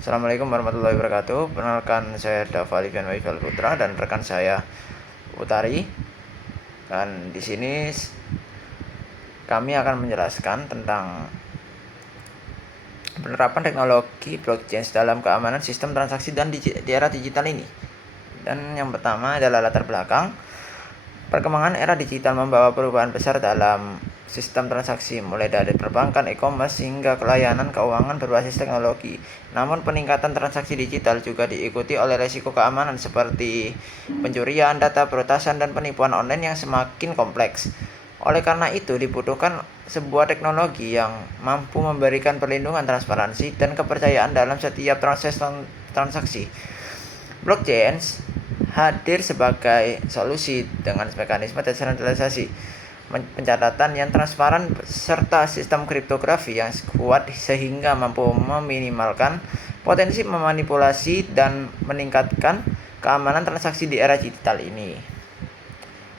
Assalamualaikum warahmatullahi wabarakatuh. Perkenalkan, saya Dava Livian Waifal Putra dan rekan saya Utari. Dan di sini kami akan menjelaskan tentang penerapan teknologi blockchain dalam keamanan sistem transaksi dan di era digital ini. Dan yang pertama adalah latar belakang. Perkembangan era digital membawa perubahan besar dalam sistem transaksi, mulai dari perbankan, e-commerce, hingga layanan keuangan berbasis teknologi. Namun peningkatan transaksi digital juga diikuti oleh risiko keamanan seperti pencurian data, peretasan, dan penipuan online yang semakin kompleks. Oleh karena itu, dibutuhkan sebuah teknologi yang mampu memberikan perlindungan, transparansi, dan kepercayaan dalam setiap proses transaksi. Blockchain hadir sebagai solusi dengan mekanisme desentralisasi, pencatatan yang transparan, serta sistem kriptografi yang kuat sehingga mampu meminimalkan potensi memanipulasi dan meningkatkan keamanan transaksi di era digital ini.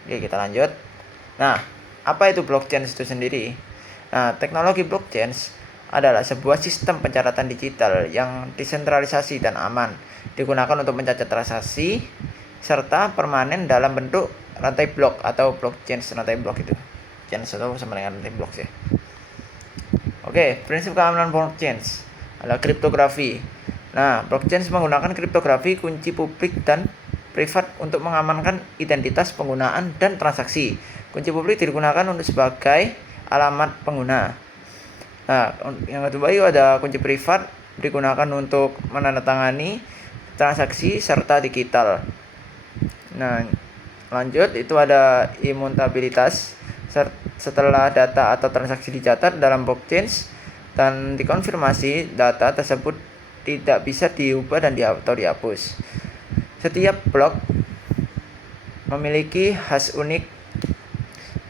Oke, kita lanjut. Nah, apa itu blockchain itu sendiri? Nah, teknologi blockchain adalah sebuah sistem pencatatan digital yang desentralisasi dan aman, digunakan untuk mencatat transaksi serta permanen dalam bentuk rantai blok atau blockchain rantai blok itu. Chain atau sama dengan rantai blok ya. Oke, prinsip keamanan blockchain adalah kriptografi. Nah, blockchain menggunakan kriptografi kunci publik dan privat untuk mengamankan identitas penggunaan dan transaksi. Kunci publik digunakan untuk sebagai alamat pengguna. Nah, yang kedua itu ada kunci privat digunakan untuk menandatangani transaksi serta digital. Nah, lanjut itu ada immutabilitas. Setelah data atau transaksi dicatat dalam blockchain dan dikonfirmasi, data tersebut tidak bisa diubah dan atau dihapus. Setiap blok memiliki hash unik.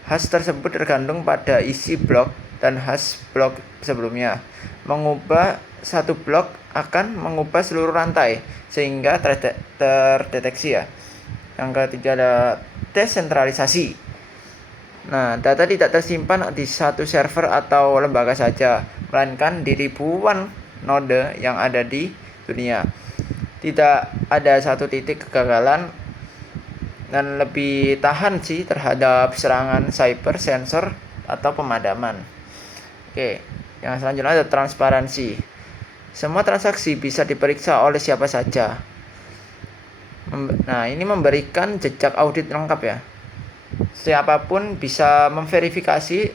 Hash tersebut tergantung pada isi blok dan hash blok sebelumnya. Mengubah satu blok akan mengubah seluruh rantai sehingga terdeteksi ya. Yang ketiga ada desentralisasi. Nah, data tidak tersimpan di satu server atau lembaga saja, melainkan di ribuan node yang ada di dunia. Tidak ada satu titik kegagalan dan lebih tahan sih terhadap serangan cyber, sensor, atau pemadaman. Oke, yang selanjutnya ada transparansi. Semua transaksi bisa diperiksa oleh siapa saja. Nah, ini memberikan jejak audit lengkap ya. Siapapun bisa memverifikasi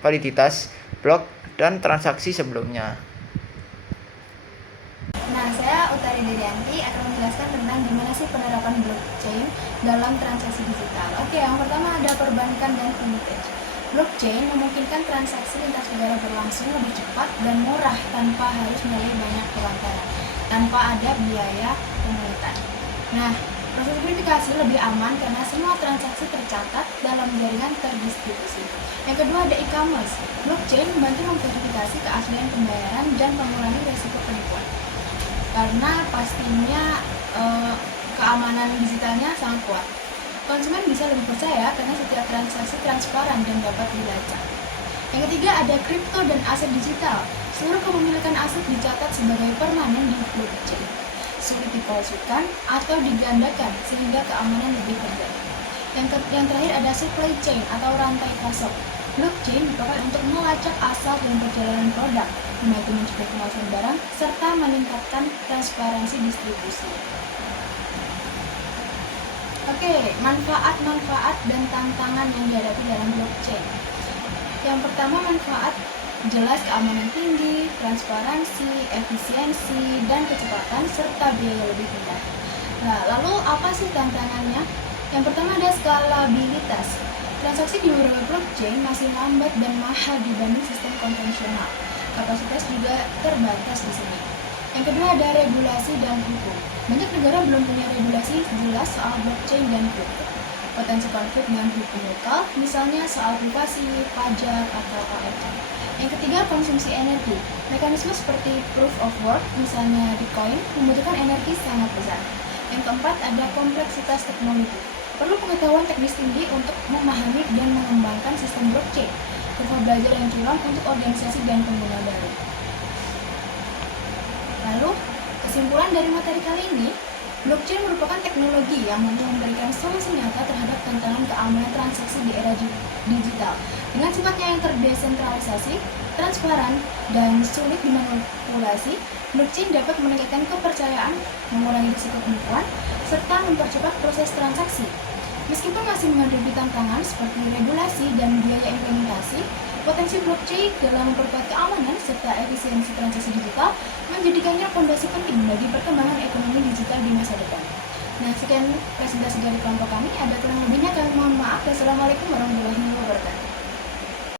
validitas blok dan transaksi sebelumnya. Nah, saya Utari Derianti akan menjelaskan tentang gimana sih penerapan blockchain dalam transaksi digital. Oke, yang pertama ada perbankan dan fintech. Blockchain memungkinkan transaksi lintas negara berlangsung lebih cepat dan murah tanpa harus melalui banyak perantara, tanpa ada biaya pemungutan. Nah, proses verifikasi lebih aman karena semua transaksi tercatat dalam jaringan terdistribusi. Yang kedua ada e-commerce. Blockchain membantu memverifikasi keaslian pembayaran dan mengurangi risiko penipuan. Karena pastinya keamanan digitalnya sangat kuat. Konsumen bisa lebih percaya karena setiap transaksi transparan dan dapat dilacak. Yang ketiga ada kripto dan aset digital. Seluruh kepemilikan aset dicatat sebagai permanen di blockchain, sulit dipalsukan atau digandakan sehingga keamanan lebih terjaga. Yang terakhir ada supply chain atau rantai pasok. Blockchain dipakai untuk melacak asal dan perjalanan produk, membantu mencegah pemalsuan barang, serta meningkatkan transparansi distribusi. Oke, manfaat-manfaat dan tantangan yang dihadapi dalam blockchain. Yang pertama manfaat jelas keamanan tinggi, transparansi, efisiensi, dan kecepatan, serta biaya lebih rendah. Nah, lalu apa sih tantangannya? Yang pertama ada skalabilitas. Transaksi di beberapa blockchain masih lambat dan mahal dibanding sistem konvensional. Kapasitas juga terbatas di sini. Yang kedua ada regulasi dan hukum. Banyak negara belum punya regulasi jelas soal blockchain dan kripto. Potensi konflik dengan hukum lokal, misalnya soal privasi, pajak, atau AML. Yang ketiga, konsumsi energi. Mekanisme seperti proof of work, misalnya Bitcoin, membutuhkan energi sangat besar. Yang keempat, ada kompleksitas teknologi. Perlu pengetahuan teknis tinggi untuk memahami dan mengembangkan sistem blockchain. Kurva belajar yang curam untuk organisasi dan pengguna baru. Lalu, Kesimpulan dari materi kali ini, blockchain merupakan teknologi yang mampu memberikan solusi nyata terhadap tantangan keamanan transaksi di era digital. Dengan sifatnya yang terdesentralisasi, transparan, dan sulit dimanipulasi, blockchain dapat meningkatkan kepercayaan, mengurangi risiko penipuan, serta mempercepat proses transaksi. Meskipun masih menghadapi tantangan seperti regulasi dan biaya implementasi, potensi blockchain dalam memperkuat keamanan serta efisiensi transaksi digital menjadikannya fondasi penting bagi perkembangan ekonomi digital di masa depan. Nah, sekian presentasi dari kelompok kami. Ada kurang lebihnya kami mohon maaf. Wassalamualaikum warahmatullahi wabarakatuh.